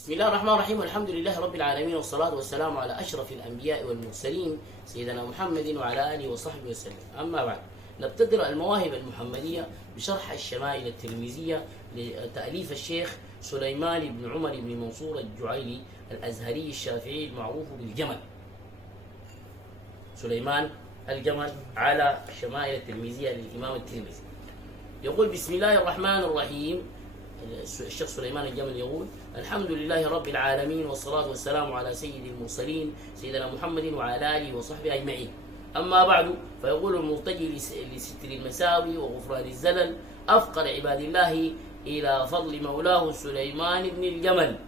بسم الله الرحمن الرحيم، والحمد لله رب العالمين، والصلاة والسلام على أشرف الأنبياء والمرسلين سيدنا محمد وعلى آله وصحبه وسلم. أما بعد، نبتدر المواهب المحمدية بشرح الشمائل الترمذية لتأليف الشيخ سليمان بن عمر بن منصور الجعيلي الأزهري الشافعي المعروف بالجمل. سليمان الجمل على الشمائل الترمذية للإمام الترمذي. يقول: بسم الله الرحمن الرحيم. الشيخ سليمان الجمل يقول: الحمد لله رب العالمين، والصلاة والسلام على سيد المرسلين سيدنا محمد وعلى آله وصحبه أجمعين. أما بعد، فيقول المرتجي لستر المساوي وغفران الزلل: أفقر عباد الله إلى فضل مولاه سليمان بن الجمل،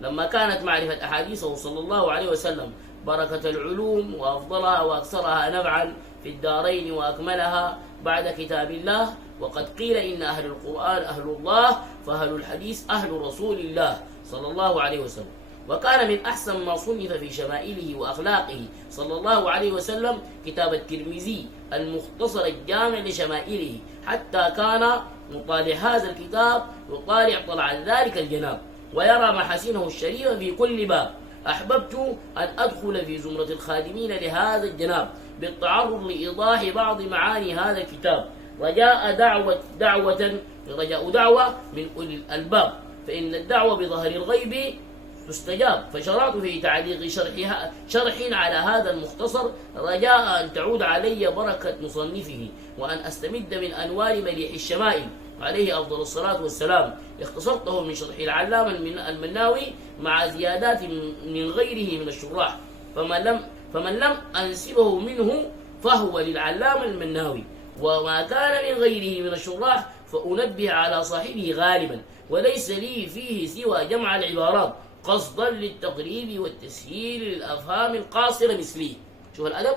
لما كانت معرفة أحاديثه صلى الله عليه وسلم بركة العلوم وأفضلها وأكثرها نفعا في الدارين وأكملها بعد كتاب الله. وقد قيل إن أهل القرآن أهل الله، فأهل الحديث أهل رسول الله صلى الله عليه وسلم. وكان من أحسن ما صنف في شمائله وأخلاقه صلى الله عليه وسلم كتاب الترمذي المختصر الجامع لشمائله، حتى كان مطالع هذا الكتاب يطالع طلع ذلك الجناب ويرى محاسنه الشريفة في كل باب. أحببت أن أدخل في زمرة الخادمين لهذا الجناب بالتعرض لإيضاح بعض معاني هذا الكتاب، رجاء دعوة من أولي الألباب، فإن الدعوة بظهر الغيب تستجاب. فشرعت في تعليق شرح على هذا المختصر، رجاء أن تعود علي بركة مصنفه، وأن أستمد من أنوار مليح الشمائل عليه أفضل الصلاة والسلام. اختصرته من شرح العلامة المناوي مع زيادات من غيره من الشراح، فمن لم أنسبه منه فهو للعلامة المناوي، وما كان من غيره من الشراح فأنبه على صاحبه غالبا، وليس لي فيه سوى جمع العبارات قصدا للتقريب والتسهيل للأفهام القاصرة مثلي. شوف الأدب.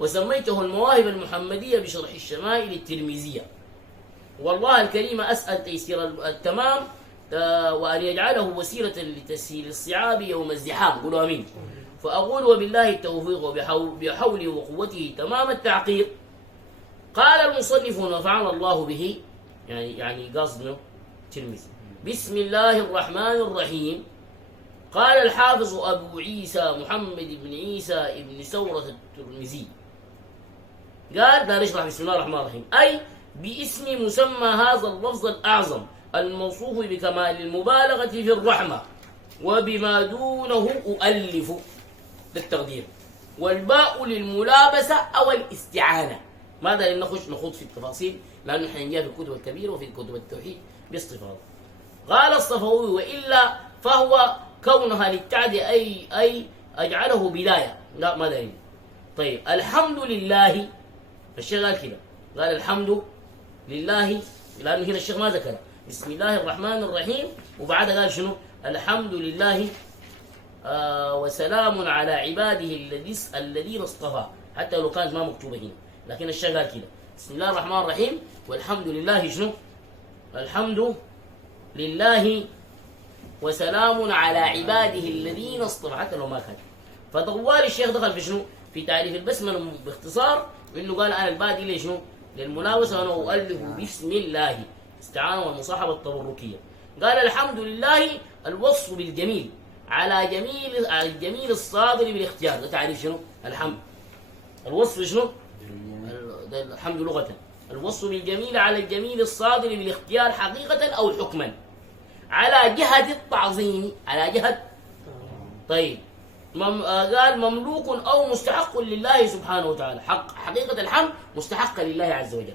وسميته المواهب المحمدية بشرح الشمائل الترمذية. والله الكريم أسأل تيسير التمام، وأن يجعله وسيلة لتسهيل الصعاب يوم الزحام. قولوا أمين. فأقول: وبالله التوفيق، وبحوله وقوته تمام التعقيق. قال المصنف نفعنا الله به، يعني قصده تلميذ. بسم الله الرحمن الرحيم. قال الحافظ أبو عيسى محمد بن عيسى بن ثورة الترمذي، قال يشرح بسم الله الرحمن الرحيم، أي باسم مسمى هذا اللفظ الأعظم الموصوف بكمال المبالغة في الرحمة، وبما دونه أؤلف للتقدير، والباء للملابسة أو الاستعانة. ماذا نخوض في التفاصيل، لأنه حنجاء في الكتب الكبيرة وفي كتب التوحيد باستفاضة. قال الصفوي: وإلا فهو كونها للتعدي أي أجعله بداية. لا، ما دليل. طيب، الحمد لله، الشيخ قال كده، قال الحمد لله، لأنه هنا الشيخ ما ذكر بسم الله الرحمن الرحيم، وبعد قال شنو؟ الحمد لله وسلام على عباده الذين اصطفى، حتى لو كانت ما مكتوبة هنا، لكن الشيخ قال كده بسم الله الرحمن الرحيم والحمد لله شنو؟ الحمد لله وسلام على عباده الذين اصطفى، حتى لو ما كان. فطوال الشيخ دخل في شنو؟ في تعريف البسمله باختصار، انه قال انا الباء دي شنو؟ للملابسه، وانا اؤلف بسم الله استعانه والمصاحبه التبركيه. قال الحمد لله الوصف بالجميل على الجميل الصادر بالاختيار. ده تعريف شنو؟ الحمد. الوصف شنو؟ الحمد لغة الوصف بالجميل على الجميل الصادر بالاختيار حقيقة أو حكما، على جهة التعظيم، على جهة. طيب، قال مملوك أو مستحق لله سبحانه وتعالى، حقيقة الحمد مستحقة لله عز وجل.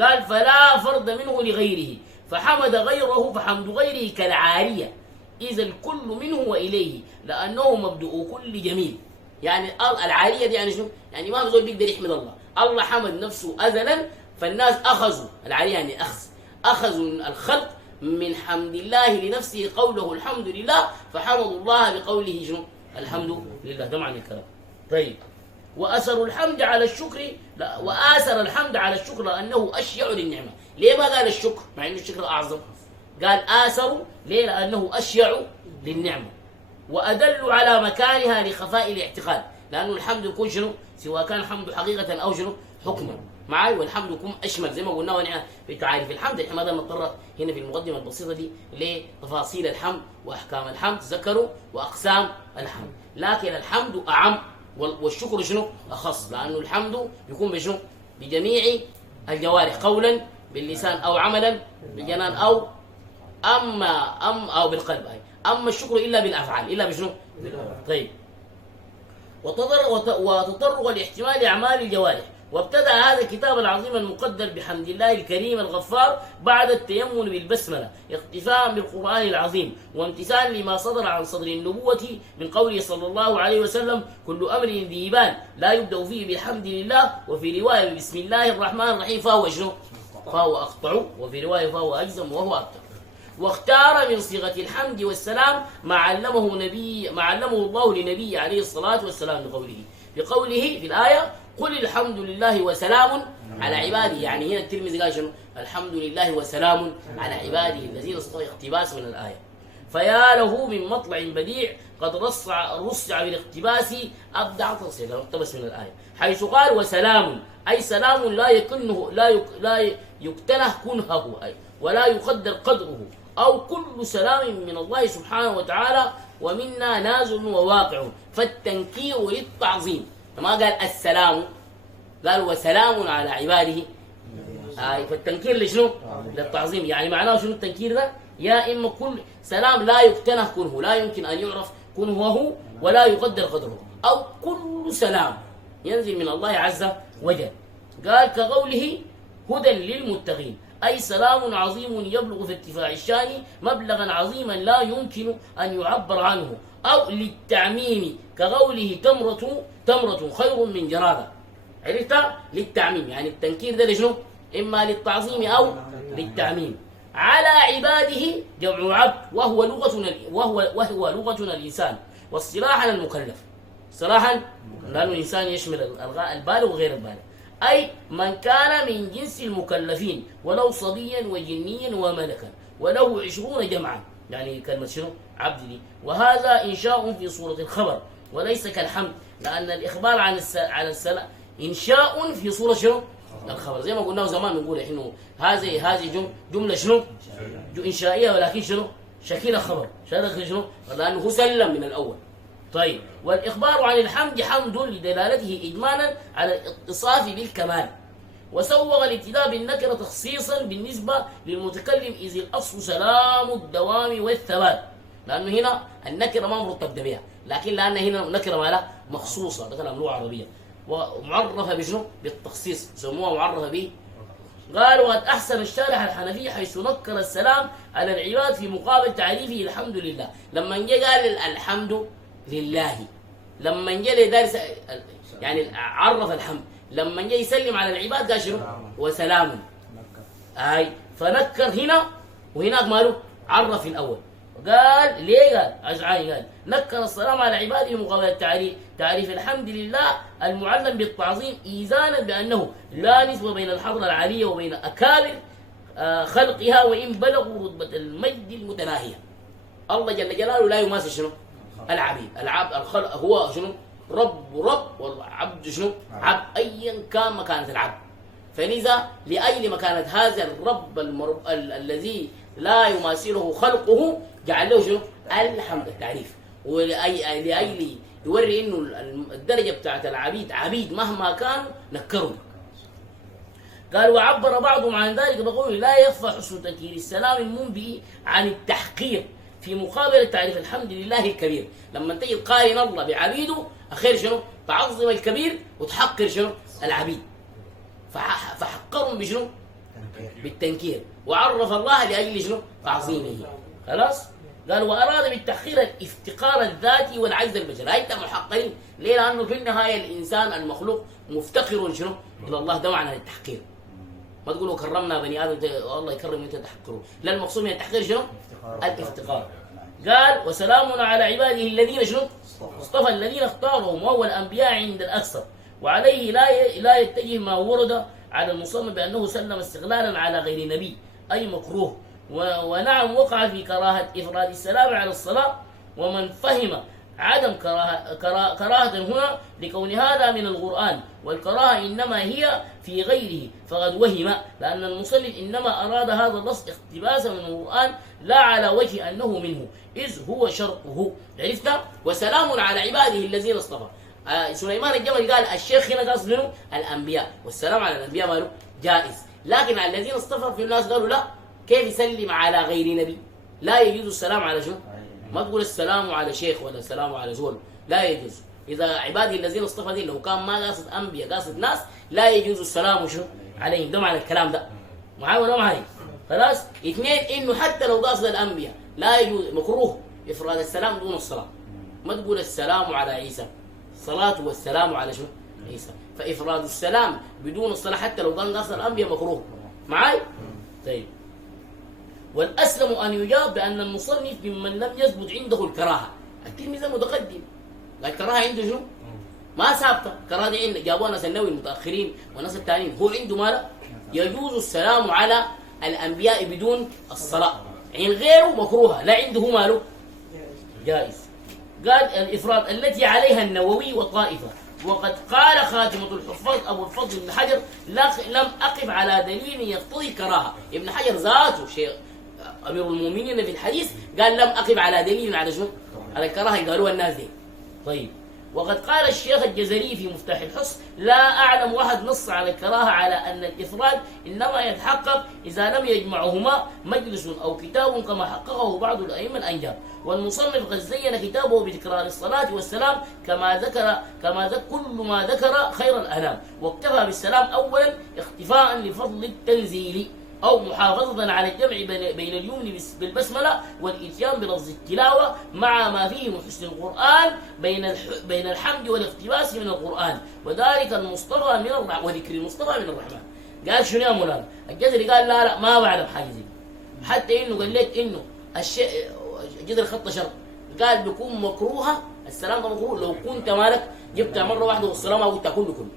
قال فلا فرد منه لغيره، فحمد غيره، فحمد غيره كالعارية، إذا الكل منه وإليه، لأنه مبدؤ كل جميل. يعني العارية دي يعني شنو؟ يعني ما في زول بيقدر يحمد الله، الله حمد نفسه أزلا، فالناس أخذوا العارية يعني أخذوا الخلق من حمد الله لنفسه قوله الحمد لله، فحمدوا الله بقوله شنو؟ الحمد لله. ده معنى الكلام. طيب، وأثر الحمد على الشكر، لا، وآثر الحمد على الشكر لأنه أشيع للنعمة. ليه ما قال الشكر مع أنه الشكر أعظم؟ قال آثر ليه؟ لأنه أشيع للنعمة، وأدل على مكانها لخفاء الاعتقاد، لأنه الحمد يكون شنو؟ سواء كان حمد حقيقة أو شنو؟ حكما. معاي، والحمد يكون اشمل زي ما قلنا ونحن في تعاريف الحمد. احنا ما نتطرق هنا في المقدمه البسيطه دي لتفاصيل الحمد واحكام الحمد ذكروا واقسام الحمد، لكن الحمد اعم والشكر شنو؟ اخص، لانه الحمد يكون بشنو؟ بجميع الجوارح، قولا باللسان او عملا بالجنان او او بالقلب. اما الشكر الا بالافعال، الا بشنو؟ طيب. وتطرق لاحتمال اعمال الجوارح. وابتدأ هذا الكتاب العظيم المقدر بحمد الله الكريم الغفار بعد التيمم بالبسملة، اقتفاء بالقرآن العظيم وامتثالا لما صدر عن صدر النبوة من قوله صلى الله عليه وسلم: كل أمر ذي بال لا يبدأ فيه بالحمد لله، وفي رواية بسم الله الرحمن الرحيم، فهو شنو؟ فهو أقطع، وفي رواية فهو أجزم وهو أبتر. واختار من صيغة الحمد والسلام ما علمه الله لنبيه عليه الصلاة والسلام بقوله في الآية: قل الحمد لله وسلام على عباده. يعني هنا الترمذي قال شنو؟ الحمد لله وسلام على عباده الذين اصطفى، اقتباس من الآية. فيا له من مطلع بديع قد رصع بالاقتباس أبدع تفصيلا، اقتبس من الآية، حيث قال: وسلام، أي سلام لا يكتنه كنهه، أي ولا يقدر قدره، أو كل سلام من الله سبحانه وتعالى ومنا نازل وواقع، فالتنكير للتعظيم. ما قال السلام، قال وسلام على عباده. فالتنكير لشنو؟ للتعظيم. يعني معناه شنو التنكير ده؟ يا إما كل سلام لا يقتنه كنه، لا يمكن أن يعرف كنهه ولا يقدر قدره، أو كل سلام ينزل من الله عز وجل. قال كقوله: هدى للمتقين، أي سلام عظيم يبلغ في ارتفاع الشان مبلغا عظيما لا يمكن أن يعبر عنه. أو للتعميم كقوله: تمرة خير من جرادة. عرفت؟ للتعميم، يعني التنكير ده لشنو؟ إما للتعظيم أو للتعميم. على عباده جمع عبد، وهو لغتنا الإنسان، واصطلاحا المكلف. صراحا لأنه الإنسان يشمل البالغ وغير البالغ، أي من كان من جنس المكلفين، ولو صبيا وجنيا وملكا، وله 20 جمعا. يعني كلمة شنو؟ عبد دي. وهذا إنشاء في صورة الخبر وليس كالحمد، لأن الإخبار عن السلام إنشاء في صورة شنو؟ الخبر. زي ما قلنا زمان نقول إنه هذه جملة شنو؟ إنشائية، ولكن شنو؟ شكل خبر. شنو؟ لأنه سلم من الأول. طيب. والإخبار عن الحمد حمد لدلالته إجمالا على الاتصاف بالكمال. وسوغ الابتداء بالنكرة تخصيصا بالنسبة للمتكلم، إذ الأصل سلام الدوام والثبات، لأنه هنا النكرة ما مفروض تبدأ بها، لكن لأن هنا نكرة مالها مخصوصة، ده كلام لغة عربية، ومعرفة بشنو؟ بالتخصيص، سموها معرفة به. قال: وقد أحسن الشارح الحنفي حيث نكر السلام على العباد في مقابل تعريفه الحمد لله. لما جاء قال الحمد لله، لما جاء يعني عرف الحمد، لما جاء يسلم على العباد قال شنو؟ وسلام. فنكر هنا وهناك ماله عرف الأول. قال ليه؟ قال أجعاني قال نكر السلام على عباده مقابل تعريف الحمد لله المعلم بالتعظيم، إيذانا بأنه لا نسبة بين الحضرة العالية وبين أكابر خلقها، وإن بلغوا رتبة المجد المتناهية. الله جل جلاله لا يماثل شنو؟ العبيد. الخلق هو شنو؟ رب، والعبد شنو؟ عبد، أيا كان مكانة العبد. فلذا لأجل مكانة هذا الرب الذي لا يماثله خلقه جعل له شنو؟ الحمد، التعريف. ولأجل يوري إنه الدرجة بتاعت العبيد عبيد مهما كانوا نكروا. قال: وعبر بعضهم عن ذلك بقول: لا يخفى حسن تنكير السلام المنبئ عن التحقير في مقابل تعريف الحمد لله الكبير. لما تجي تقارن الله بعبيده، أخير شنو؟ تعظم الكبير وتحقر شنو؟ العبيد. فحقرهم بشنو؟ بالتنكير، وعرف الله لأجل شنو؟ تعظيمه. خلاص؟ قال: وأراد بالتحقير الافتقار الذاتي والعجز البشري. هاي محقرين ليه؟ لأنه في النهاية الإنسان المخلوق مفتقر شنو؟ إلى الله. ده معنى التحقير. ما تقولوا كرمنا بني آدم الله يكرم وانت تحقره، لا، المقصود من التحقير شنو؟ الافتقار. قال: وسلام على عباده الذين شنو؟ اصطفى، الذين اختارهم، وهو الأنبياء عند الأكثر. وعليه لا يتجه ما ورد على المصمم بأنه سلم استغلالا على غير نبي، أي مكروه. ونعم وقع في كراهة إفراد السلام على الصلاة. ومن فهم عدم كراهة هنا لكون هذا من القرآن، والكراهة إنما هي في غيره فقد وهم، لأن المصنف إنما أراد هذا النص اقتباسا من القرآن لا على وجه أنه منه، إذ هو شرطه. عرفت؟ وسلام على عباده الذين اصطفى. سليمان الجمل قال الشيخ هنا قصد منه الأنبياء، والسلام على الأنبياء ماله جائز، لكن على الذين اصطفى في الناس قالوا لا، كيف يسلم على غير نبي؟ لا يجوز السلام على شو؟ ما تقول السلام على شيخ ولا السلام على زول، لا يجوز. إذا عبادي الذين اصطفى دي لو كان ما قاصد أنبياء قاصد ناس لا يجوز السلام شو عليهم. ده معنى الكلام ده، معاي ولا معاي؟ خلاص. اثنين، إنه حتى لو قاصد الأنبياء لا يجوز، مكروه إفراد السلام دون الصلاة. ما تقول السلام على عيسى، الصلاة والسلام على شو؟ عيسى. فإفراد السلام بدون الصلاة حتى لو كان قاصد الأنبياء مكروه. معاي؟ طيب. والأسلم أن يجاب بأن المصنف ممن لم يثبت عنده الكراهة. الترمذي متقدم، الكراهة عنده شنو؟ ما ثابتة. الكراهة دي عنده جابوها ناس النووي المتأخرين والناس الثانيين، هو عنده مالا يجوز السلام على الأنبياء بدون الصلاة، عين غيره مكروهة، لا عنده ماله جائز. قال الإفراد التي عليها النووي وطائفة، وقد قال خاتمة الحفاظ أبو الفضل بن حجر لم أقف على دليل يقتضي الكراهة. ابن حجر ذاته شيء أمير المؤمنين في الحديث قال لم أقف على دليل على شنو؟ على الكراهة قالوها الناس دي. طيب. وقد قال الشيخ الجزري في مفتاح الحصن لا أعلم واحد نص على الكراهة على أن الإفراد إنما يتحقق إذا لم يجمعهما مجلس أو كتاب كما حققه بعض الأئمة الأنجاب. والمصنف قد زين كتابه بتكرار الصلاة والسلام كما ذكر كل ما ذكر خير الأنام، واكتفى بالسلام أولا اختفاء لفضل التنزيل أو محافظة على الجمع بين اليمن بالبسملة والإتيان بلفظ التلاوة مع ما فيه من حسن القرآن بين الحمد والاقتباس من القرآن، وذلك المصطفى من الرحمن وذكر المصطفى من الرحمن. قال شنو يا مولانا؟ الجزري قال لا ما بعلم حاجة زي، حتى إنه قال لك إنه الجزري خط شرط، قال بيكون مكروهة السلام ده مكروه لو كنت مالك جبتها مرة واحدة والسلام أو تاكل كله،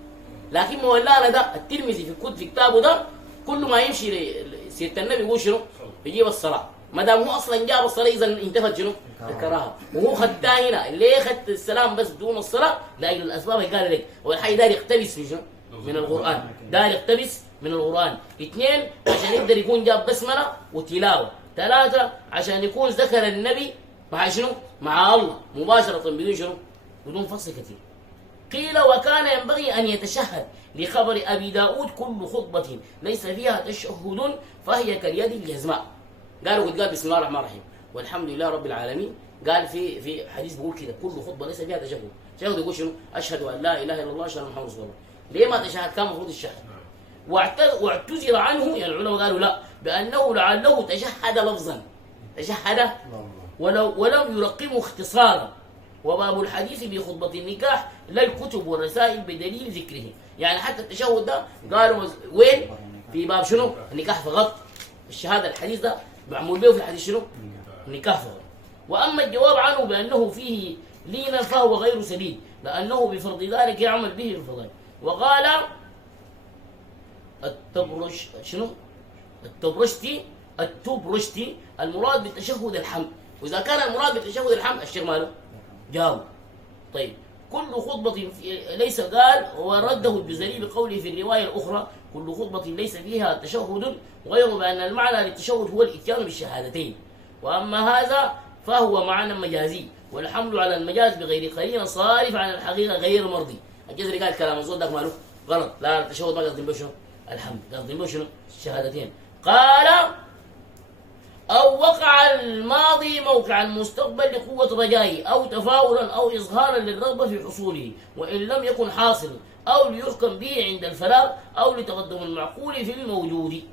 لكن مولانا ده الترمذي في كتابه ده كل ما يمشي سيرة النبي يقول شنو؟ يجيب الصلاة، ما دام هو اصلا جاب الصلاة اذا انتفت شنو؟ الكراهة، وهو خدتها هنا، ليه خدت السلام بس بدون الصلاة؟ لأجل الأسباب اللي قال لك، والحي داير يقتبس من شنو؟ من القرآن، داير يقتبس من القرآن. اثنين عشان يقدر يكون جاب بسملة وتلاوة. ثلاثة عشان يكون ذكر النبي مع شنو؟ مع الله مباشرة بدون شنو؟ بدون فصل كثير. قيل وكان ينبغي أن يتشهد لخبر أبي داود كل خطبة ليس فيها تشهد فهي كاليد الجزماء. قالوا قد قال بسم الله الرحمن الرحيم والحمد لله رب العالمين، قال في حديث بيقول كده كل خطبة ليس فيها تشهد. تشهد يقول شنو؟ أشهد أن لا إله إلا الله أشهد أن محمد رسول الله. ليه ما تشهد؟ كان المفروض الشهد. واعتذر عنه، يعني العلماء قالوا لا بأنه لعله تشهد لفظا، تشهد ولم يرقمه اختصارا. وباب الحديث بخطبة النكاح لا الكتب والرسائل بدليل ذكره، يعني حتى التشهد ده قالوا وين؟ في باب شنو؟ النكاح فقط. الشهادة الحديث ده معمول به في الحديث شنو؟ النكاح فقط. وأما الجواب عنه بأنه فيه لينا فهو غير سديد، لأنه بفرض ذلك يعمل به الفضائل. وقال التبرشتي المراد بالتشهد الحمد، وإذا كان المراد بالتشهد الحمد الشيخ ماله جاوب. طيب كل خطبة ليس قال ورده الجزري بقوله في الرواية الأخرى كل خطبة ليس فيها تشهد، غير بأن المعنى للتشهد هو الإتيان بالشهادتين، وأما هذا فهو معنى مجازي، والحمل على المجاز بغير قرينة صارف عن الحقيقة غير مرضي. الجزري قال كلام الزول ده ماله غلط، لا التشهد ما قصدين به شنو؟ الحمد، قصدين به شنو؟ الشهادتين. قال أو وقع الماضي موقع المستقبل لقوة رجائه أو تفاؤلا أو إظهارا للرغبة في حصوله، وإن لم يكن حاصلا أو ليحكم به عند الفراغ أو لتقدم المعقول في الموجود.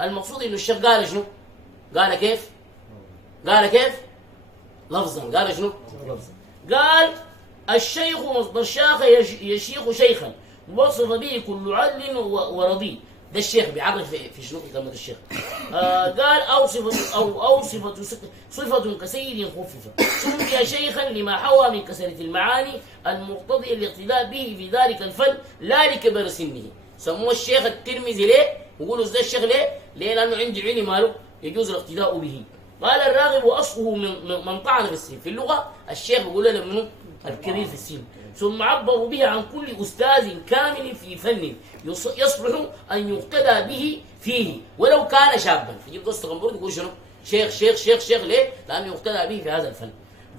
المقصود إنه الشيخ قال شنو؟ قال كيف؟ قال كيف؟ لفظا. قال شنو؟ لفظا. قال الشيخ مصدر شاخ يشيخ شيخا وصف به كل عدل ورضي. ده الشيخ بيعرف في شنو كلمة الشيخ. قال أو صفة كسيد خففة سمي شيخا لما حوى من كثرة المعاني المقتضية الاقتداء به في ذلك الفن لا لكبر سنه. سموه الشيخ الترمذي ليه؟ يقولوا ده الشيخ ليه؟ لأنه عنده علم ماله يجوز الاقتداء به. قال الراغب وأصله من طعن في السن. في اللغة الشيخ بيقول لنا منه الكبير في السن. ثم عبروا به عن كل أستاذ كامل في فن يصلح أن يقتدى به فيه ولو كان شابا. في قصة غنبور يقول شنو؟ شيخ شيخ شيخ شيخ. ليه؟ لأنه يقتدى به في هذا الفن.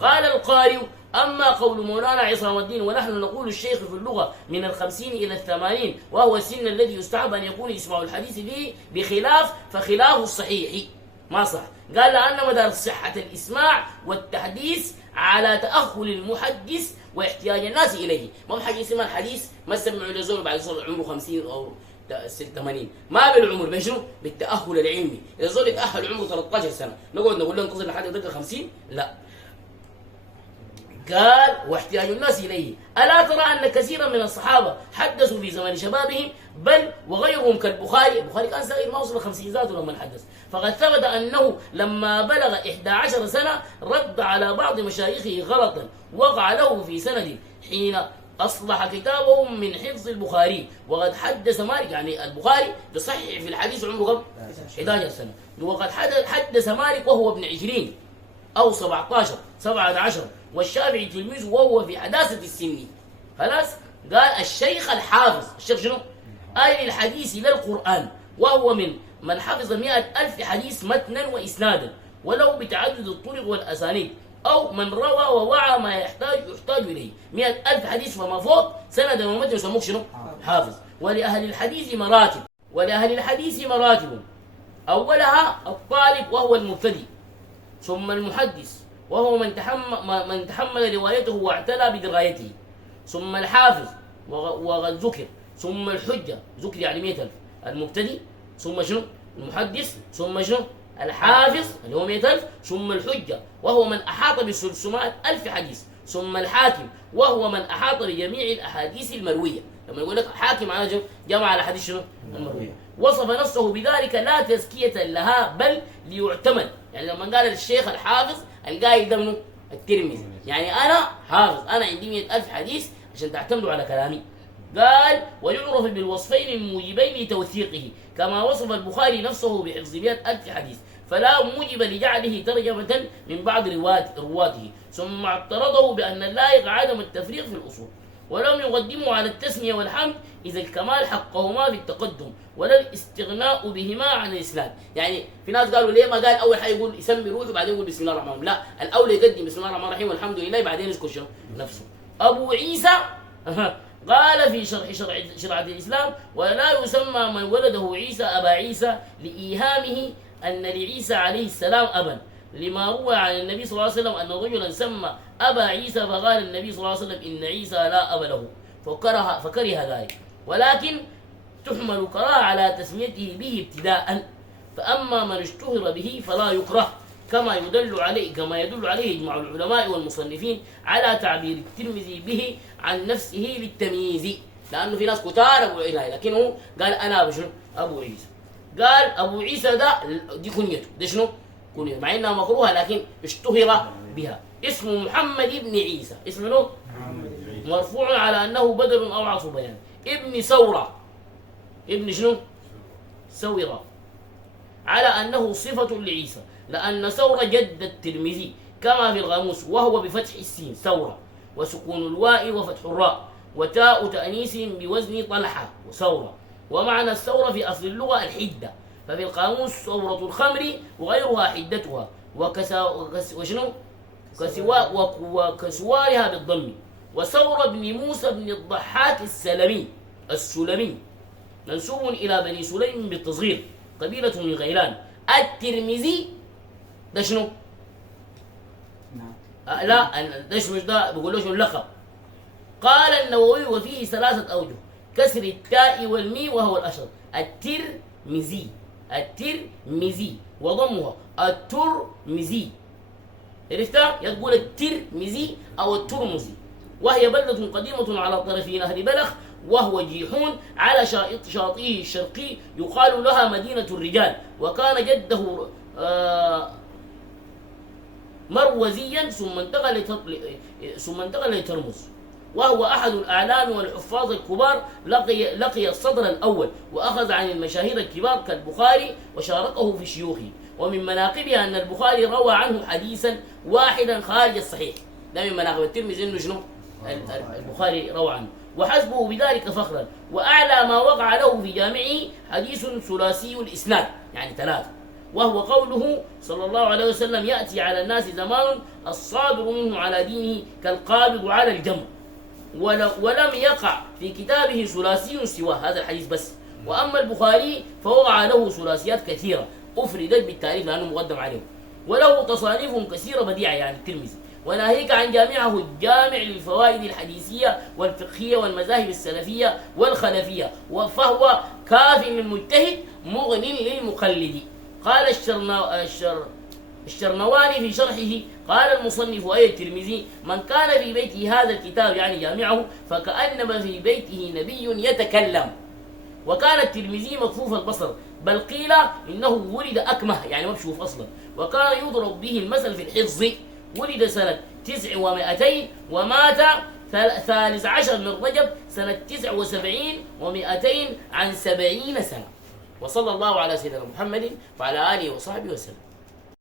قال القارئ: أما قول مولانا عصام الدين: ونحن نقول الشيخ في اللغة من 50 إلى 80، وهو السن الذي يستحب أن يكون يسمع الحديث فيه، بخلاف فخلاف الصحيح ما صح. قال: لأن مدار صحة الإسماع والتحديث على تأهل المحدث واحتياج الناس إليه. ما بحاجة يسمع الحديث ما سمعوا لزول بعد يصل عمره 50 أو 80، ما بالعمر، بشنو؟ بالتأهل العلمي. إذا زول يتأهل عمره 13 سنة نقعد نقول له انتظر لحد يدق 50؟ لا. قال: واحتياج الناس إليه. ألا ترى أن كثيرا من الصحابة حدثوا في زمن شبابهم، بل وغيرهم كالبخاري. البخاري كان صغير ما وصل 50 ذاته لما حدث. فقد ثبت أنه لما بلغ 11 سنة رد على بعض مشايخه غلطا وقع له في سند، حين أصلح كتابهم من حفظ البخاري. وقد حدث مالك، يعني البخاري بصحح في الحديث عمره كم؟ 11 سنة. وقد حدث مالك وهو ابن 20 أو 17 والشافعي تلميذه وهو في حداثة السن. خلاص. قال: الشيخ الحافظ، الشيخ شنو؟ آل الحديث للقرآن، وهو من حفظ 100,000 حديث متنا وإسنادا ولو بتعدد الطرق والأسانيد، أو من روى ووعى ما يحتاج إليه. 100,000 حديث فما فوق سندا ومتنا يسموه شنو؟ حافظ. ولأهل الحديث مراتب، أولها الطالب وهو المبتدئ، ثم المحدث وهو من تحمل روايته واعتنى بدرايته، ثم الحافظ وقد ذكر، ثم الحجة، ذكر يعني 100,000 المبتدئ، ثم شنو؟ المحدث، ثم شنو؟ الحافظ اللي هو 100,000، ثم الحجة وهو من أحاط ب300,000 حديث، ثم الحاكم وهو من أحاط بجميع الأحاديث المروية. لما يقول لك حاكم معناه جمع الأحاديث شنو؟ المروية. وصف نفسه بذلك لا تزكية لها بل ليعتمد. يعني لما قال الشيخ الحافظ القايد ده منه؟ الترمذي. يعني أنا حافظ، أنا عندي 100,000 حديث عشان تعتمدوا على كلامي. قال: ويعرف بالوصفين الموجبين لتوثيقه، كما وصف البخاري نفسه بحفظ 100,000 حديث، فلا موجب لجعله ترجمة من بعض رواته. ثم اعترضه بأن اللائق عدم التفريق في الأصول، ولم يقدموا على التسمية والحمد إذا الكمال حقهما في التقدم ولا الاستغناء بهما عن الإسناد. يعني في ناس قالوا ليه ما قال أول حاجة يقول يسمي روحه بعدين يقول بسم الله الرحمن الرحيم؟ لا، الأول يقدم بسم الله الرحمن الرحيم والحمد لله بعدين يذكر شنو؟ نفسه. أبو عيسى قال في شرعة الإسلام: ولا يسمى من ولده عيسى أبا عيسى لإيهامه أن لعيسى عليه السلام أبا، لما روى عن النبي صلى الله عليه وسلم أن رجلا سمى أبا عيسى فقال النبي صلى الله عليه وسلم إن عيسى لا أب له، فكره ذلك. ولكن تحمل كراهة على تسميته به ابتداء، فأما من اشتهر به فلا يكره، كما يدل عليه إجماع العلماء والمصنفين على تعبير الترمذي به عن نفسه للتمييز. لأنه في ناس كتار أبو عيسى، لكنه قال أنا أبو شنو؟ أبو عيسى. قال أبو عيسى ده دي كنيته، ده شنو؟ كنيته، مع إنها مكروهة لكن اشتهر بها. اسمه محمد بن عيسى، اسمه مرفوع على أنه بدل أو عطف بيان. ابن ثورة، ابن شنو؟ ثورة، على أنه صفة لعيسى، لأن ثورة جد الترمذي كما في القاموس، وهو بفتح السين ثورة وسكون الواء وفتح الراء وتاء تأنيس بوزن طلحة وثورة. ومعنى الثورة في أصل اللغة الحدة، ففي القاموس ثورة الخمر وغيرها حدتها وكسوارها بالضم. وثورة بن موسى بن الضحاك السلمي منسوب إلى بني سليم بالتصغير، قبيلة من غيلان. الترمذي ده شنو؟ لا ده مش ده بيقول له شنو اللقب. قال النووي: وفيه 3 أوجه: كسر التاء والميم وهو الأشهر، الترمذي وضمها الترمذي. عرفتها؟ يقول الترمذي أو الترمذي. وهي بلدة قديمة على طرفي نهر بلخ، وهو جيحون على شاطئه الشرقي، يقال لها مدينة الرجال. وكان جده مروزيا ثم انتقل لترمز، وهو أحد الأعلام والحفاظ الكبار. لقي الصدر الأول وأخذ عن المشاهير الكبار كالبخاري وشاركه في شيوخه. ومن مناقبها أن البخاري روى عنه حديثا واحدا خارج الصحيح. ده من مناقب الترمذي إنه شنو؟ البخاري روى عنه، وحسبه بذلك فخرا. وأعلى ما وقع له في جامعه حديث ثلاثي الإسناد، يعني ثلاثة، وهو قوله صلى الله عليه وسلم: يأتي على الناس زمان الصابر منه على دينه كالقابض على الجمر. ولم يقع في كتابه ثلاثي سواه هذا الحديث بس. وأما البخاري فوقع له ثلاثيات كثيرة أفردت بالتاريخ لأنه مقدم عليه، وله تصانيف كثيرة بديعة يعني الترمذي. وناهيك عن جامعه الجامع للفوائد الحديثية والفقهية والمذاهب السلفية والخلفية، فهو كاف للمجتهد مغن للمقلد. قال الشرنواني في شرحه: قال المصنف أي الترمذي: من كان في بيته هذا الكتاب يعني جامعه فكأنما في بيته نبي يتكلم. وكان الترمذي مكفوف البصر، بل قيل إنه ولد أكمه يعني مكشوف أصلا، وكان يضرب به المثل في الحفظ. ولد سنة 900 ومات 13 من رجب سنة 79 و200 عن 70 سنة. وصلى الله على سيدنا محمد وعلى آله وصحبه وسلم.